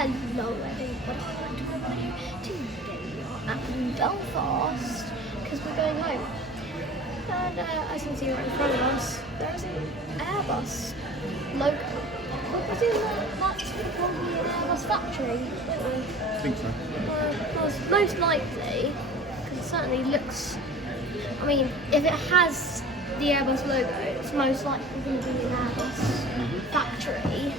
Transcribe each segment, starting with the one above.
Hello everybody, today we are at Belfast because we're going home. And as you can see right in front of us, there is an Airbus logo. We're presuming that's probably an Airbus factory, don't we? I think so. Because most likely, because it certainly looks, I mean, if it has the Airbus logo, it's most likely going to be an Airbus factory.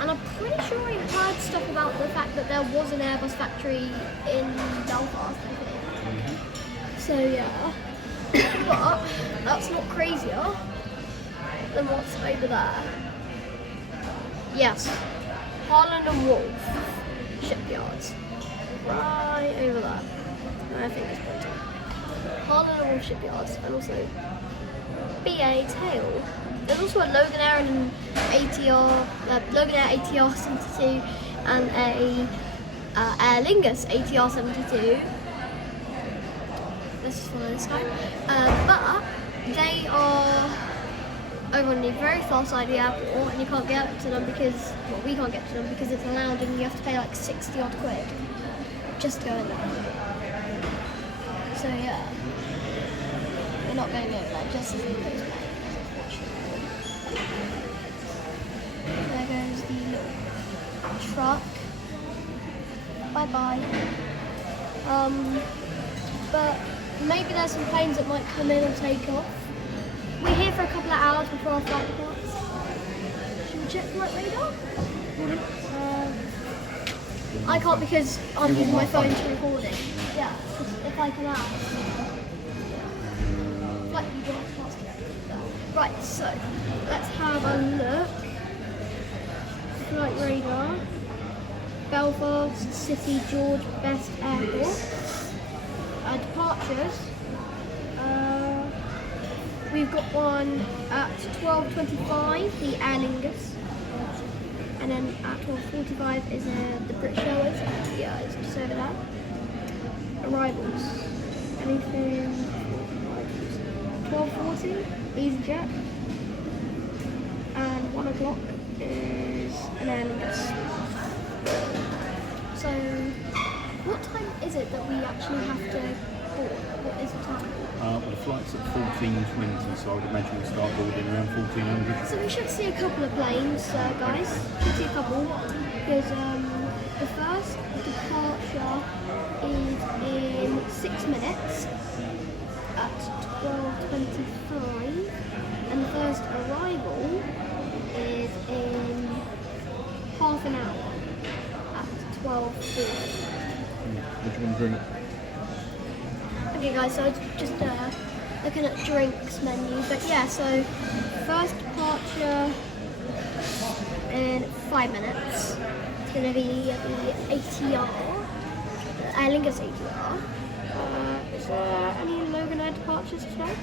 And I'm pretty sure I heard stuff about the fact that there was an Airbus factory in Belfast, I think. So yeah, but that's not crazier than what's over there. Yes, Harland and Wolff shipyards, right over there. I think it's pointing. Harland and Wolff shipyards, and also BA Tail. There's also a Loganair and Loganair ATR 72 and a Aer Lingus ATR 72. Let's just follow this guy. But they are over on the very far side of the airport, and you can't get to them because, well, we can't get to them because it's a lounge and you have to pay like 60 odd quid just to go in there. So yeah, we're not going over there just as it goes back. There goes the little truck. Bye bye. But maybe there's some planes that might come in and take off. We're here for a couple of hours before our flight departs. Should we check flight radar? I can't because I'm using my phone to recording. Yeah, if I come out. Flight radar. Right, so let's have a look. Flight radar. Belfast City George Best Airport. Departures. We've got one at 12:25, the Aer Lingus, and then at 12:45 is the British Airways. Yeah, it's just over there. Arrivals. Anything? 12:40, EasyJet, and 1 o'clock is an Aer Lingus. So, what time is it that we actually have to board? What is the time? Well, the flight's at 14:20, so I would imagine we'll start boarding around 1400. So we should see a couple of planes, guys. Should see a couple, because the first departure is in 6 minutes at 12:25, and the first arrival is in half an hour at 12:40. What do you want to drink? Okay guys, so just looking at drinks menu, but yeah, so first departure in 5 minutes. It's going to be the ATR, Aer Lingus ATR. Is there any Loganair departures today?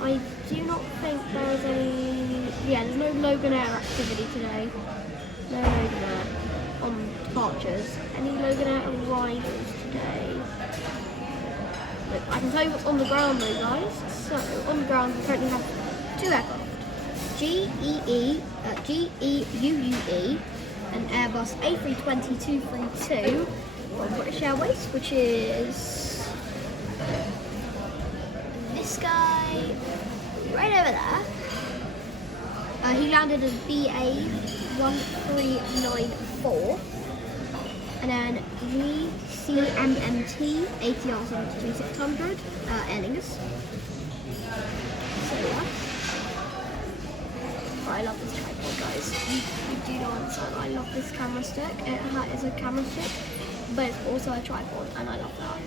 I do not think there's any. Yeah, there's no Loganair activity today. No Loganair on departures. Any Loganair arrivals today? Look, I can tell you what's on the ground though, guys. So on the ground we currently have 2 aircraft. GEUUE, an Airbus A320-232 from British Airways, which is this guy right over there. He landed as BA1394, and then GCMMT ATR 72600 Aer Lingus. So yeah. I love this tripod, guys. You do not understand. I love this camera stick. It is a camera stick, but it's also a tripod, and I love that.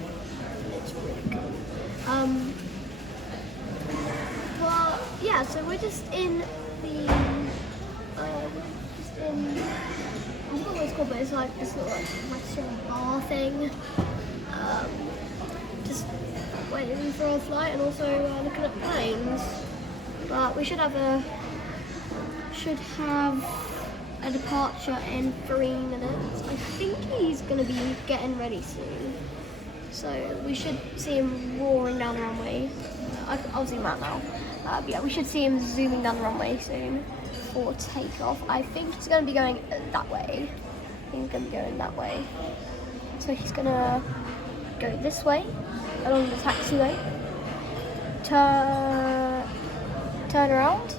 It's really cool. Well, yeah. So we're just in the. I forgot what it's called, but it's like this little restaurant bar thing. Just waiting for our flight and also looking at planes. But we should have a departure in 3 minutes. I think he's going to be getting ready soon. So we should see him roaring down the runway. I'll zoom out now. Yeah, we should see him zooming down the runway soon for takeoff. I think he's going to be going that way. I think he's going to be going that way. So he's going to go this way along the taxiway, turn around,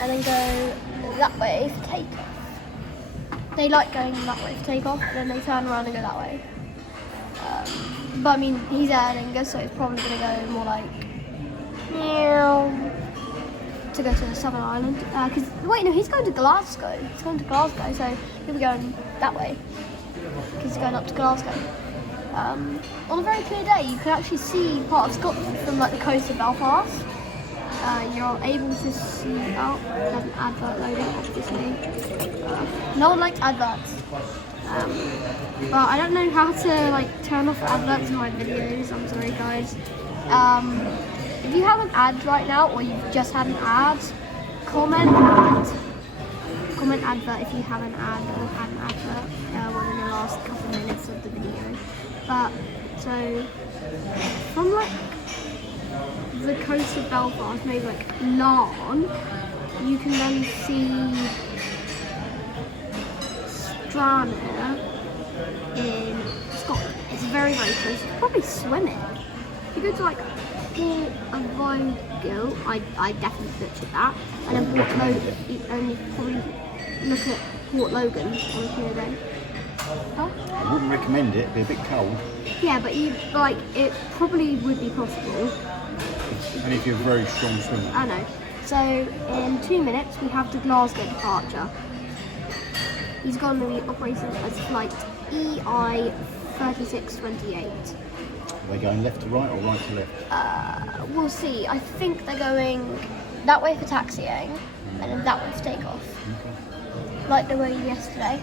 and then go that way for takeoff. They like going that way for takeoff, and then they turn around and go that way. But I mean, he's Aer Lingus, so it's probably going to go more like to go to the Southern Island. Because wait, no, he's going to Glasgow. He's going to Glasgow, so he'll be going that way because he's going up to Glasgow. On a very clear day, you can actually see part of Scotland from like the coast of Belfast. You're able to see. Oh, there's an advert loading, obviously. No one likes adverts. But I don't know how to like turn off adverts in my videos. I'm sorry, guys. If you have an ad right now, or you've just had an ad, comment advert if you have an ad or had an advert within the last couple of minutes of the video. But so from like the coast of Belfast, maybe like Larne, you can then see Stranraer in Scotland. It's very, very close. You could probably swim it. If you go to like Port of Vogel, I definitely butchered that. And then Port Logan, and you could probably look at Port Logan on a clear day. Huh? I wouldn't recommend it, it'd be a bit cold. Yeah, but it probably would be possible. And if you're a very strong swimmer. I know. So in 2 minutes we have the Glasgow departure. He's going to be operating as flight EI 3628. Are they going left to right or right to left? We'll see. I think they're going that way for taxiing and then that way for takeoff. Okay. Like they were yesterday.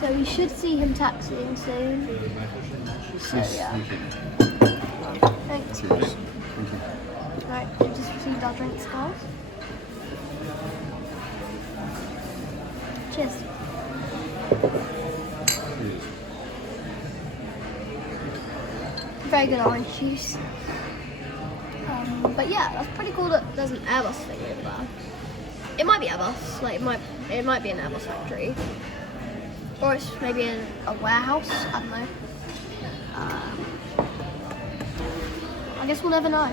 So we should see him taxiing soon. So yeah. Thanks. Cheers. Thank you. Right, we just received our drinks, guys. Cheers. Cheers. Very good orange juice. But yeah, that's pretty cool that there's an Airbus thing over there. It might be Airbus, like it might be an Airbus factory. Or it's maybe in a warehouse, I don't know. I guess we'll never know.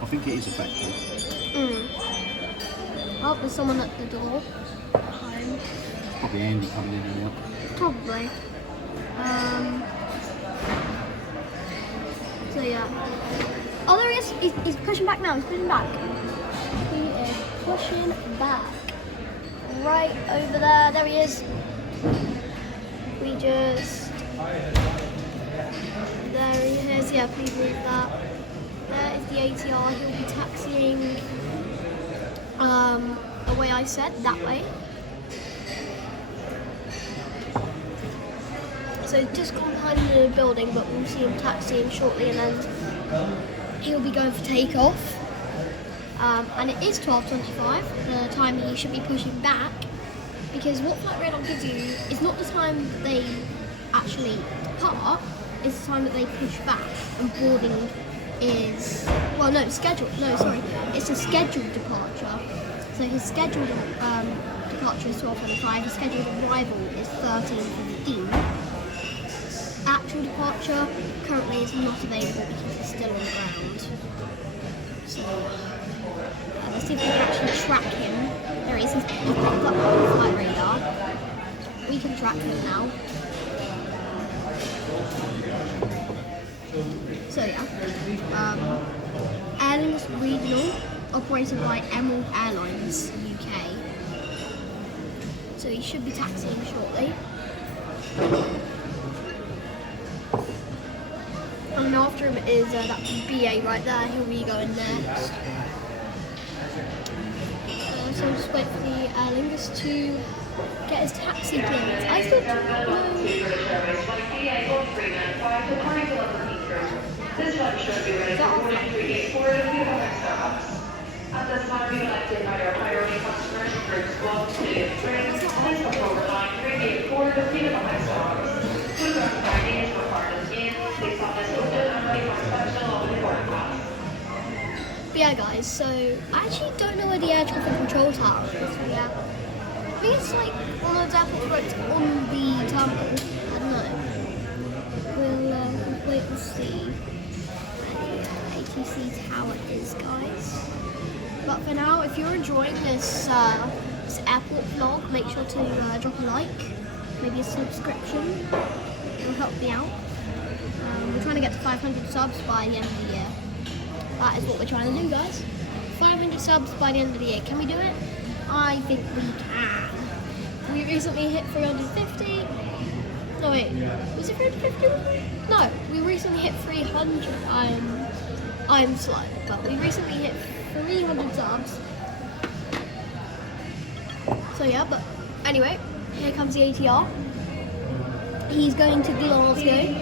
I think it is a factory. Well, there's someone at the door. Home. Probably Andy coming in and out. Probably. So yeah. Oh, there he is. He's pushing back now. He's pushing back. He is pushing back. Right over there. There he is. We just. There he is. Yeah, please move that. There is the ATR. He'll be taxiing the way I said, that way. So just gone behind the building, but we'll see him taxiing shortly, and then he'll be going for takeoff. And it is 12:25, the time he should be pushing back, because what Flight Radar gives you is not the time that they actually depart, it's the time that they push back, and boarding is, well no, scheduled, no sorry, it's a scheduled departure. So his scheduled departure is 12:25, his scheduled arrival is 13:15. Actual departure currently is not available because it's still on the ground. So let's see if we can actually track him. There he is, he's popped up on the Flight Radar. We can track him now. So yeah, Aer Lingus Regional, operated by Emerald Airlines UK. So he should be taxiing shortly. And after him is that BA right there, he'll be going next. So just wait for the Aer Lingus to get his taxi clearance. I still don't know. This one should be ready for boarding 384 to Belfast stops. At this time, we would like to invite our priority customers in groups 1, 2, 3. Please come forward line 384 to Belfast stops. Food and dining is for partners in. Please stop this open and yeah, guys, so I actually don't know where the air traffic control tower is. So yeah, I think it's like one of those airports where it's on the terminal. I don't know. We'll wait and see where the ATC tower is, guys. But for now, if you're enjoying this airport vlog, make sure to drop a like, maybe a subscription. It'll help me out. We're trying to get to 500 subs by the end of the year. That is what we're trying to do, guys. 500 subs by the end of the year. Can we do it? I think we can. We recently hit 350. No wait, was it 350? No, we recently hit 300. I'm slow, but we recently hit 300 subs. So yeah, but anyway, here comes the ATR. He's going to Glasgow.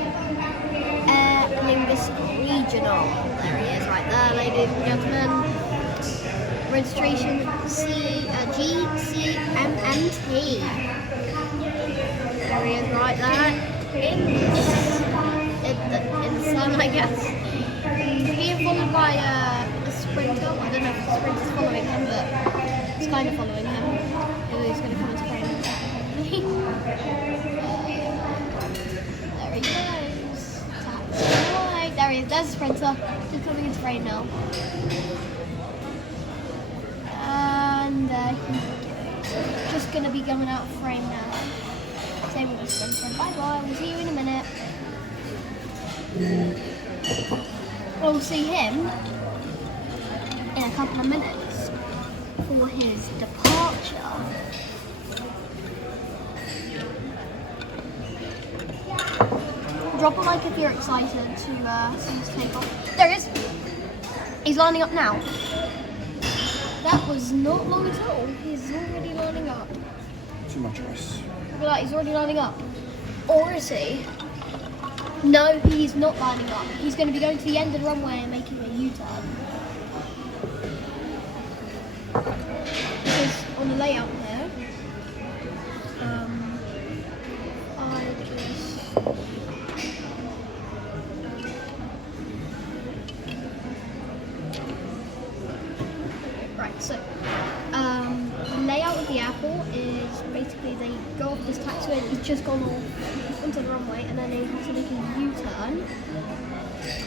Lingus Regional. There he is, right there, ladies and gentlemen. Registration GCMMT. There he is, right there. In the sun, I guess. He's being followed by a sprinter. I don't know if the sprinter's following him, but it's kind of following him. He's going to come into frame. There he goes. There he is. There's a sprinter. Just coming into frame now. And there he goes. Just going to be coming out of frame now. Same with the sprinter. Bye bye. We'll see you in a minute. We'll see him in a couple of minutes for his departure. Drop a like if you're excited to see this take off. There he is. He's lining up now. That was not long at all. He's already lining up. Too much ice. Look at that, he's already lining up. Or is he? No, he's not lining up. He's going to be going to the end of the runway and making a U-turn. Because on the layout here, the layout of the airport is basically they go off this taxiway and he's just gone off onto the runway, and then they have to make a U-turn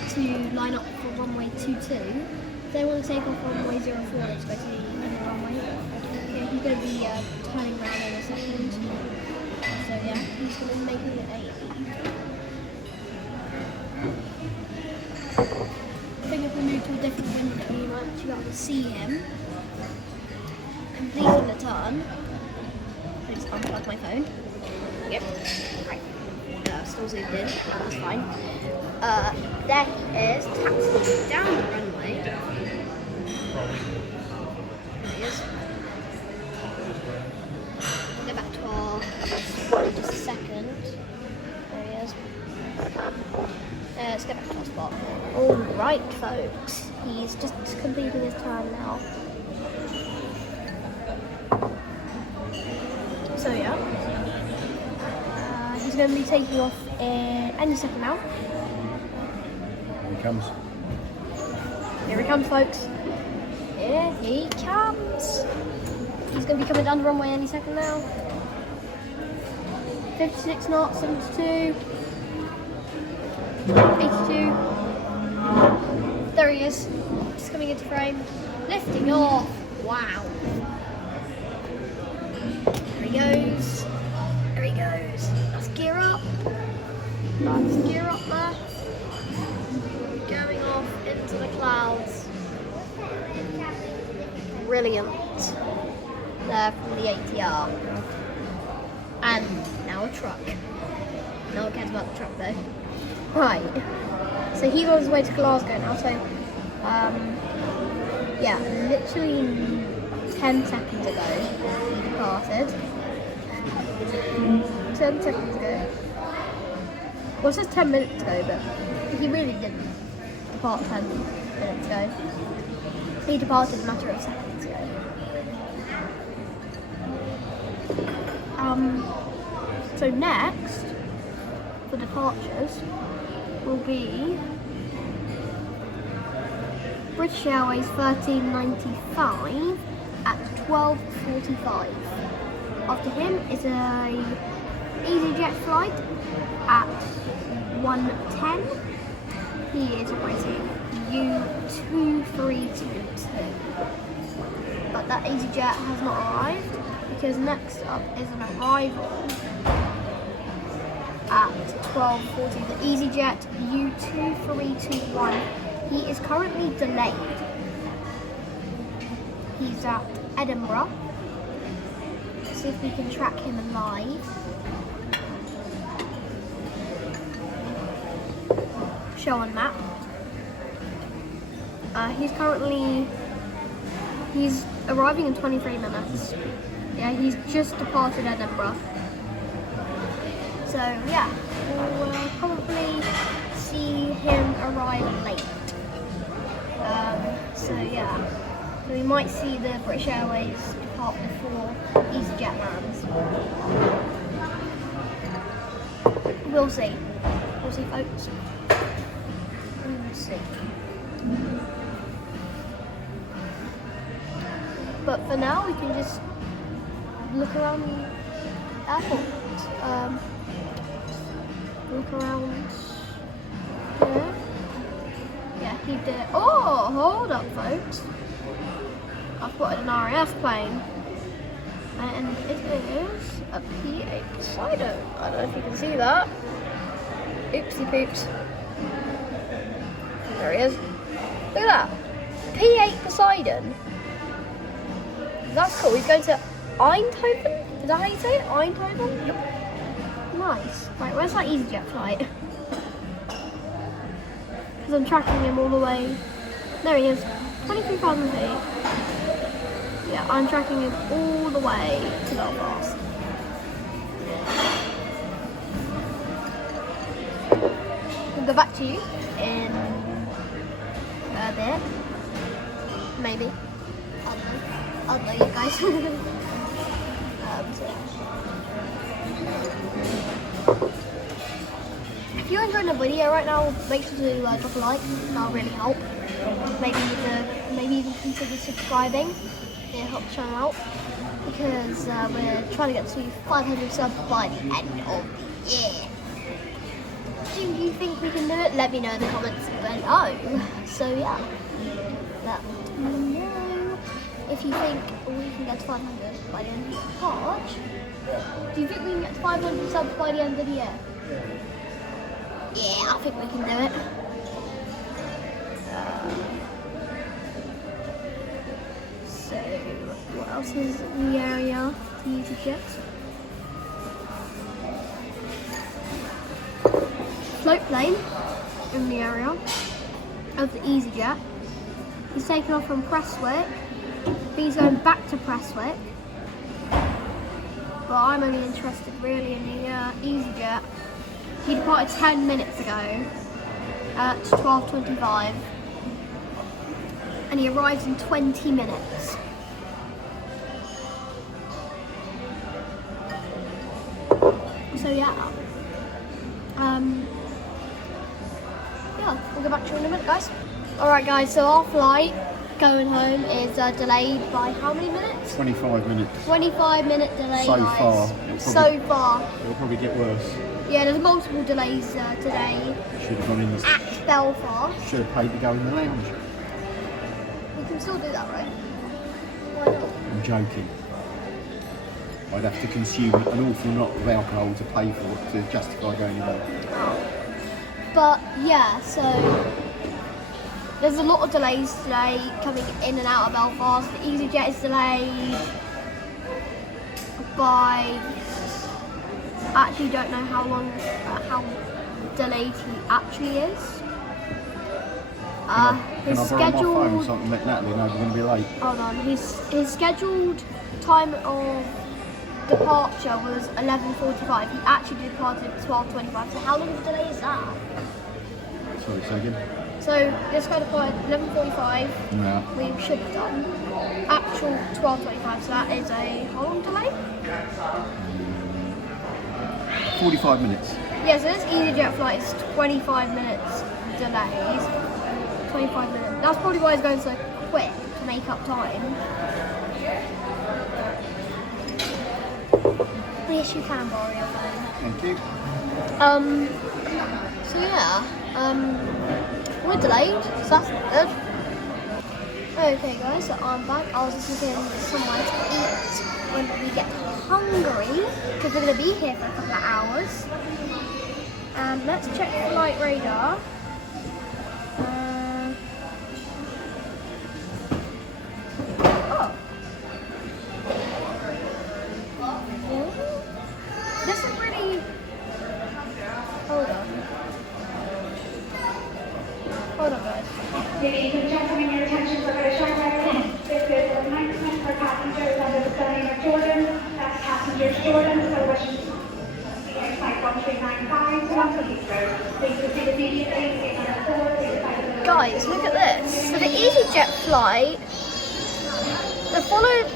to line up for runway 22. If they want to take off runway 04, it's going to be the end of the runway. Yeah, he's going to be turning around in a second. So yeah, he's going to be making it a U-turn. I think if we move to a different window, you might actually be able to see him completing the turn. I just unplugged my phone. Yep. Right. Still zoomed in. That's fine. There he is, taxiing down the runway. There he is. We'll go back to our spot in just a second. There he is. Let's get back to our spot. Alright, folks. He's just completing his turn now. So yeah, he's going to be taking off in any second now. Here he comes. Here he comes, folks. Here he comes. He's going to be coming down the runway any second now. 56 knots, 72, 82. There he is. Just coming into frame. Lifting off. Wow. There he goes. There he goes. Let's gear up. Let's gear up there. Going off into the clouds. Brilliant. There from the ATR. And now a truck. No one cares about the truck though. Right. So he's on his way to Glasgow now. So, yeah, literally 10 seconds ago he departed. 10 seconds ago. Well, it says 10 minutes ago, but he really didn't depart 10 minutes ago. He departed a matter of seconds ago. So next, for departures, will be British Airways 13.95 at 12:45. After him is a EasyJet flight at 1:10. He is operating U2322. But that EasyJet has not arrived because next up is an arrival at 12:40. The EasyJet U2321. He is currently delayed. He's at Edinburgh. Let's see if we can track him live. Show on map. He's arriving in 23 minutes. Yeah, he's just departed Edinburgh. So yeah, we'll probably see him arrive late. So yeah, so we might see the British Airways depart before EasyJet lands. We'll see. We'll see, folks. We'll see. But for now, we can just look around the airport. Look around here. Yeah, he did. Oh, hold up, folks. I've spotted an RAF plane. And it is a P8 Poseidon. I don't know if you can see that. Oopsie poops. There he is. Look at that. P8 Poseidon. That's cool. He's going to Eindhoven? Is that how you say it? Eindhoven? Yep. Nice. Right, where's that EasyJet flight? Because I'm tracking him all the way. There he is. 23,000 feet. Yeah, I'm tracking him all the way to Belfast. We'll go back to you in a bit. Maybe. I don't know, you guys. So. If you're enjoying the video right now, make sure to drop a like. That'll really help. Maybe even consider subscribing. It helps the channel out because we're trying to get to 500 subs by the end of the year. Do you think we can do it? Let me know in the comments below. So yeah, let me know if you think we can get to 500 by the end of the year. Hodge, do you think we can get to 500 subs by the end of the year? Yeah, I think we can do it. So, what else is in the area to EasyJet? Float plane in the area of the EasyJet. He's taken off from Prestwick. He's going back to Prestwick. But I'm only interested really in the EasyJet. He departed 10 minutes ago at 12:25. And he arrives in 20 minutes. So yeah. Yeah, we'll go back to you in a minute, guys. Alright guys, so our flight going home is delayed by how many minutes? 25 minutes. 25-minute delay, So guys. far. It'll probably get worse. Yeah, there's multiple delays today Should have gone in the... at Belfast. Should have paid to go in the lounge. We can still do that, right? Why not? I'm joking. I'd have to consume an awful lot of alcohol to pay for it to justify going in there. But yeah, so there's a lot of delays today coming in and out of Belfast. The EasyJet is delayed by, I actually don't know how long, how delayed he actually is. His scheduled. So I can let Natalie know we're going to be late. Hold on. His scheduled time of departure was 11:45. He actually departed at 12:25. So how long of a delay is that? Sorry, say again. So this guy departed 11:45. Yeah. We should have done actual 12:25. So that is a how long delay? 45 minutes. Yeah. So this EasyJet flight is 25 minutes delayed. 25 25 minutes. That's probably why he's going so quick to make up time. Yes, you can borrow your phone. Thank you. So yeah, we're delayed, so that's not good. Okay guys, so I'm back. I was just looking for somewhere to eat when we get hungry, because we're going to be here for a couple of hours. And let's check flight radar. Oh. This is pretty... Hold on. Hold on, guys. Ladies and gentlemen, your attention for very short time. This is announcement for passengers under the surname of Jordan. That's passengers Jordan, celebration. Flight 1395 to London Heathrow. Please proceed immediately. Guys, look at this. So the EasyJet flight, the followed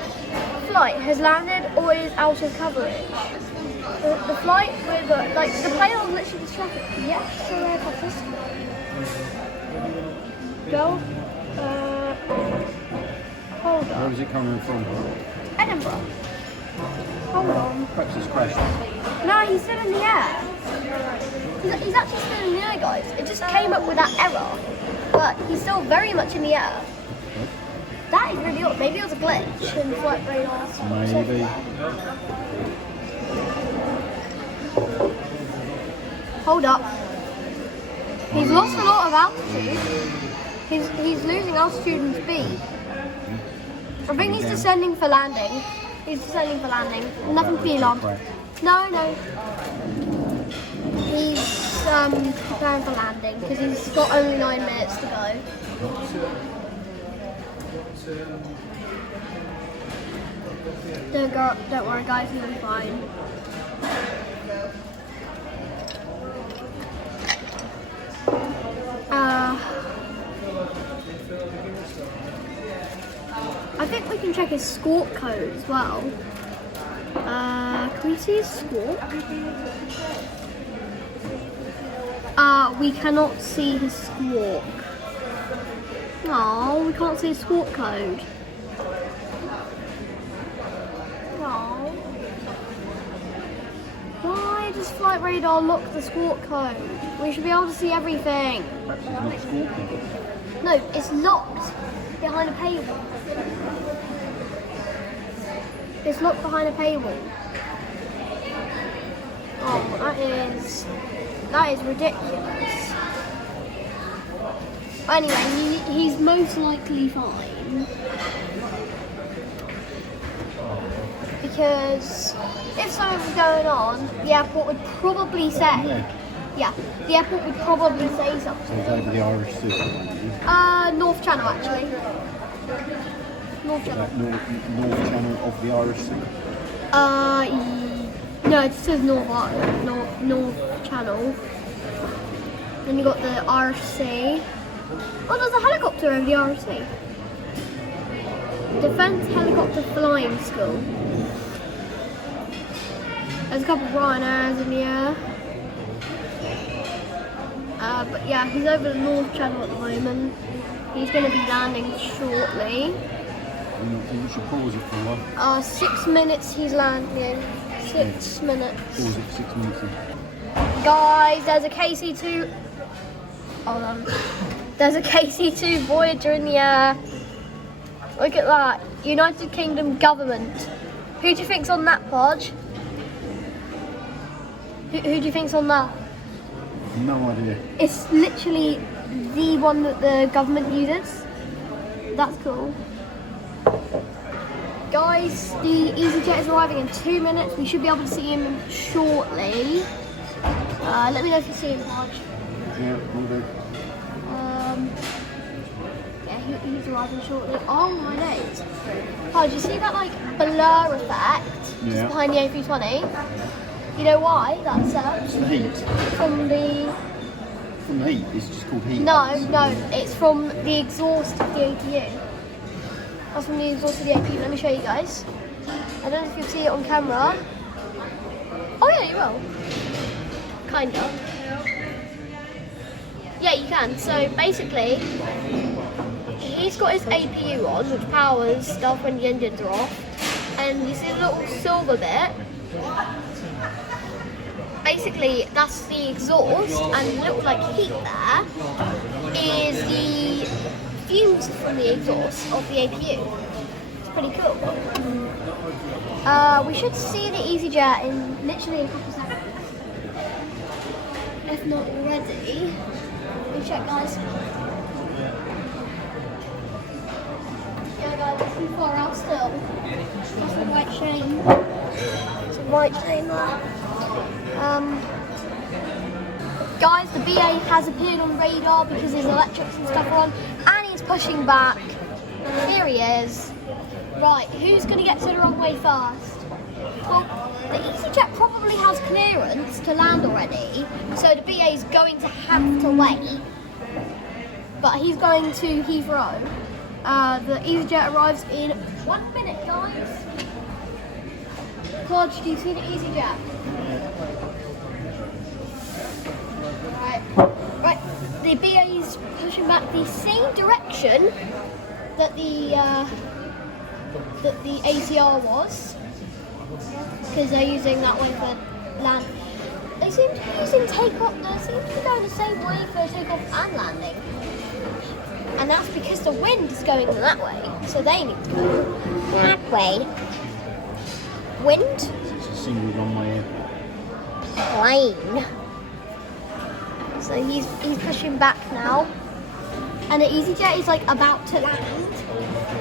flight has landed or is out of coverage. The flight with the plane was literally distracted. Yeah, so helicopters. Go. Hold Where on. is it coming from? Edinburgh. Hold on. Perhaps it's crashed. No, he's still in the air. He's actually still in the air, guys. It just came up with that error. But he's still very much in the air. That is really odd. Maybe it was a glitch in flight radar. Maybe. Hold up. He's lost a lot of altitude. He's losing altitude and speed. I think he's descending for landing. He's descending for landing. Nothing to be alarmed. No. He's preparing for landing because he's got only 9 minutes to go. Don't worry, guys. He'll be fine. I think we can check his squawk code as well. Can we see his squawk? We cannot see his squawk. No, we can't see his squawk code. No. Why does flight radar lock the squawk code? We should be able to see everything. Perhaps it's not squawking. No, it's locked behind a paywall. It's locked behind a paywall. Oh, that is ridiculous. Anyway, he's most likely fine. Because if something was going on, the airport would probably say... Yeah, the airport would probably say something. So it's over the Irish Sea. North Channel actually. North Channel. North Channel of the Irish Sea. No, it just says North Channel. Then you got the Irish Sea. Oh, there's a helicopter over the Irish Sea. Defence Helicopter Flying School. There's a couple of Ryanairs in the air. But yeah, he's over the North Channel at the moment. He's going to be landing shortly. You should pause it for a while. 6 minutes he's landing. 6 minutes. Pause it for 6 minutes then. Guys, there's a KC-2. Hold on. There's a KC-2 Voyager in the air. Look at that. United Kingdom government. Who do you think's on that, Podge? Who do you think's on that? No idea. It's literally the one that the government uses. That's cool. Guys, the EasyJet is arriving in 2 minutes. We should be able to see him shortly. Let me know if you see him, Podge. Yeah, we'll do. Yeah, he's arriving shortly. Oh my days. Oh, do you see that blur effect just behind the A320? You know why that's It's the heat. from the... From the heat? It's just called heat. No, it's from the exhaust of the APU. That's from the exhaust of the APU. Let me show you guys. I don't know if you'll see it on camera. Oh yeah, you will. Kind of. Yeah, you can. So basically, he's got his APU on, which powers stuff when the engines are off. And you see the little silver bit? Basically, that's the exhaust, and the little like heat there is the fumes from the exhaust of the APU. It's pretty cool. We should see the EasyJet in literally a couple seconds. If not already. Let me check, guys. Yeah, guys, it's too far out still. That's a white chain. It's a white chain there. Guys, the BA has appeared on radar because his electrics and stuff are on, and he's pushing back. Here he is. Right, who's going to get to the runway first? Well, the EasyJet probably has clearance to land already, so the BA is going to have to wait. But he's going to Heathrow. The EasyJet arrives in 1 minute, guys. Claude, do you see the EasyJet? Right. The BA is pushing back the same direction that the ATR was, because they're using that way for land. They seem to be using takeoff. They seem to be going the same way for takeoff and landing, and that's because the wind is going that way, so they need to go that way. Wind. It's a single runway. Plane. So he's pushing back now, and the EasyJet is like about to land.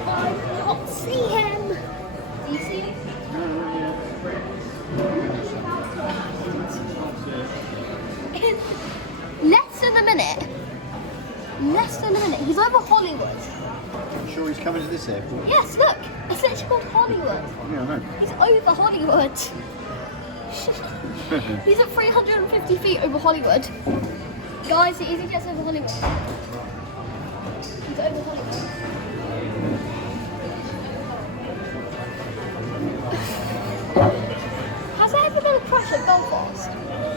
I can't see him. Do you see him? In less than a minute. Less than a minute. He's over Hollywood. You sure he's coming to this airport? Yes, look. It's literally called Hollywood. Yeah, I know. He's over Hollywood. He's at 350 feet over Hollywood. Guys, the EasyJet's over Hollywood. He's over Hollywood. Has there ever been a crash at Belfast?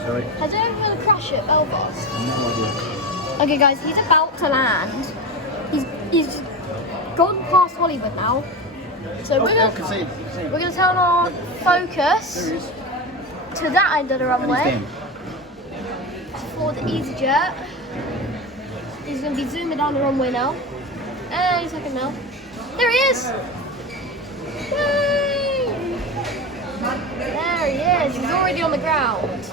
Sorry? Has there ever been a crash at Belfast? No idea. Okay guys, he's about to land. He's gone past Hollywood now. So we're I can see him. we're gonna turn our focus There he is. to that end of the And he's runway down. for the EasyJet. He's gonna be zooming down the runway now. Any second now. There he is! Yay! There he is, he's already on the ground.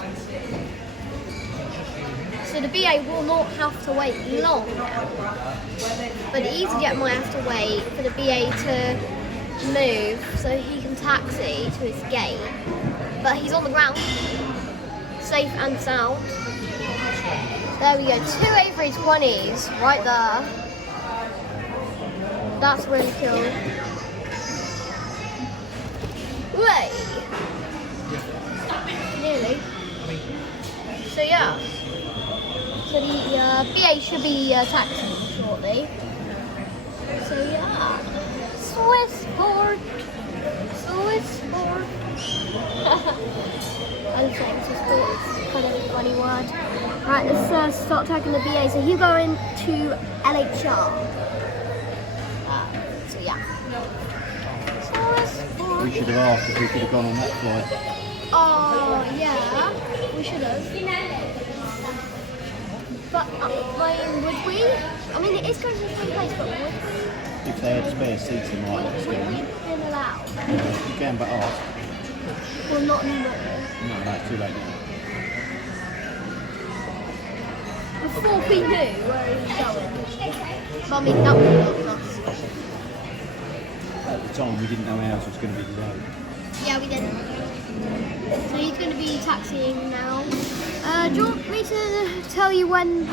So the BA will not have to wait long now. But the EasyJet might have to wait for the BA to move so he can taxi to his gate. But he's on the ground, safe and sound. There we go, 2 A320s right there. That's really cool. Way! Nearly. So yeah. So the BA should be taxiing shortly. So yeah. Swissport. I was saying Swissport is kind of a funny word. Right, let's start taking the BA. So he's going to LHR. So yeah. Swissport. We should have asked if we could have gone on that flight. Oh yeah, we should have. But would we? I mean, it is going to the same place, but would we? If they had spare seats in right next to Would them. we have been allowed? You can, but ask. Well, not anymore. No, it's too late now. Before we knew where he was going. But I mean, that would have helped us. At the time, we didn't know ours was going to be delayed. Yeah, we didn't. So he's going to be taxiing now. Do you want me to tell you when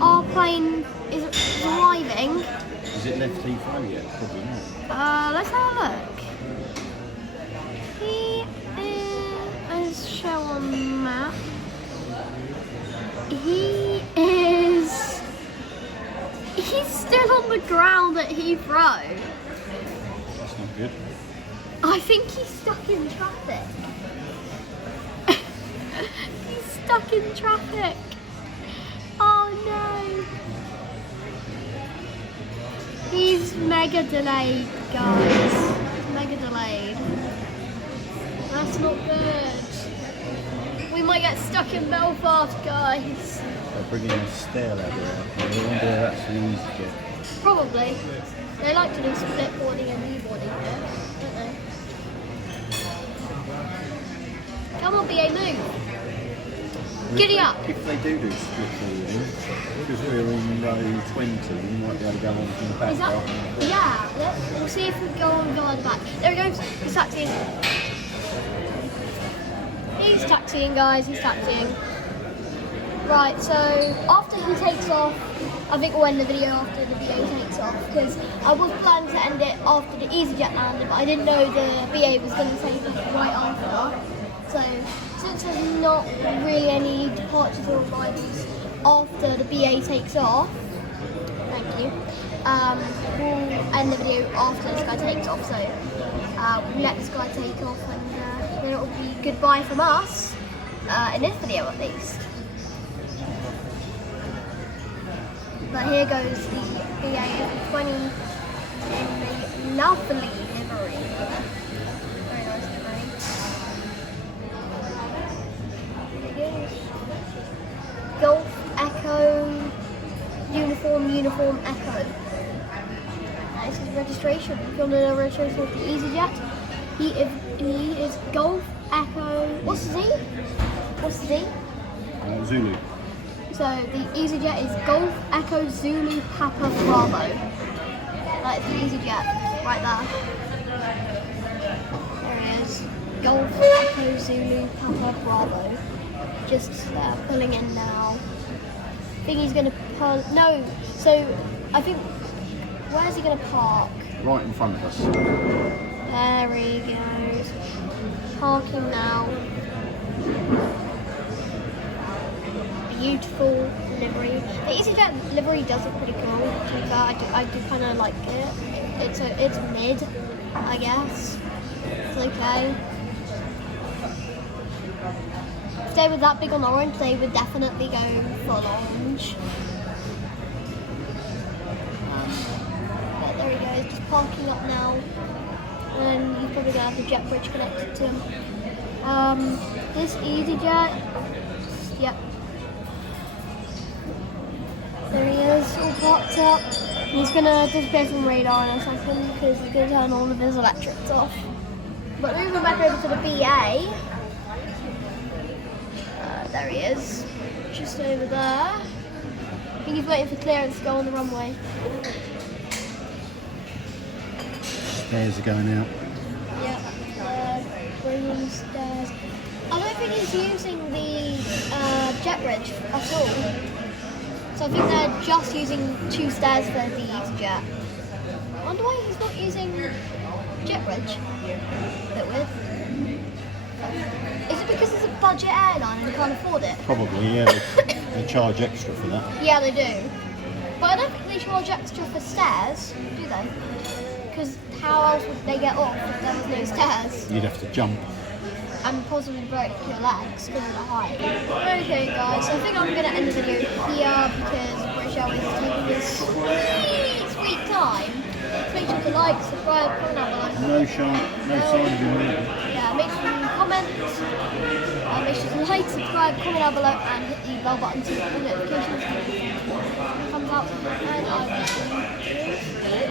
our plane is arriving? Is it left Heathrow yet? Probably not. Let's have a look. He is show on map. He's still on the ground at Heathrow. That's not good. I think he's stuck in traffic. He's stuck in traffic. Oh no! He's mega delayed, guys. He's mega delayed. That's not good. We might get stuck in Belfast, guys. They're bringing a stair ladder out. I wonder if that's the EasyJet. Probably. They like to do split boarding and e-boarding here, don't they? Come on, BA, move. Giddy up. If they do split boarding, because we're in row 20, we might be able to go on from the back. Is that? Yeah. We'll see if we go on the back. There he goes. He's taxiing. He's taxiing, guys. He's taxiing. Right. So after he takes off, I think we'll end the video after the BA takes off, because I was planning to end it after the EasyJet landed, but I didn't know the BA was going to take off right after. So since there's not really any departures or arrivals after the BA takes off, thank you, we'll end the video after this guy takes off. So we'll let this guy take off, and then it will be goodbye from us, in this video at least. But here goes the BA20 in a lovely livery. Very nice livery. There it goes. Golf Echo Uniform Echo. This is registration. If you want to know registration with the EasyJet, he is Golf Echo. What's the Z? What's the Z? Zulu. So the EasyJet is Golf Echo Zulu Papa Bravo. That's the EasyJet right there. There he is. Golf Echo Zulu Papa Bravo. Just pulling in now. I think he's going to pull. No. So I think, where's he going to park? Right in front of us. There he goes. Parking now. Beautiful livery. The EasyJet livery does look pretty cool. To be fair, I do kind of like it. It's mid, I guess. It's okay. If they were that big on orange, they would definitely go full orange. But there he goes, just parking up now. And he's probably gonna have the jet bridge connected to him. This EasyJet, yep. There he is, all parked up. He's gonna disappear from radar in a second because he's gonna turn all of his electrics off. But moving back over to the BA, there he is, just over there. I think he's waiting for clearance to go on the runway. Stairs are going out. Yeah, bringing stairs. I don't think he's using the jet bridge at all. So I think they're just using 2 stairs for the EasyJet. I wonder why he's not using jet bridge. A bit weird. Is it because it's a budget airline and they can't afford it? Probably, yeah. They charge extra for that. Yeah, they do. But I don't think they charge extra for stairs, do they? Because how else would they get off if there was no stairs? You'd have to jump. And possibly break your legs because of the height. Okay guys, so I think I'm going to end the video here because British Airways is taking this sweet time. So make sure to like, subscribe, comment down below. No sign of movement. Yeah, make sure you comment, make sure to like, subscribe, comment down below and hit the bell button to get the notifications when it comes out. And I will see you.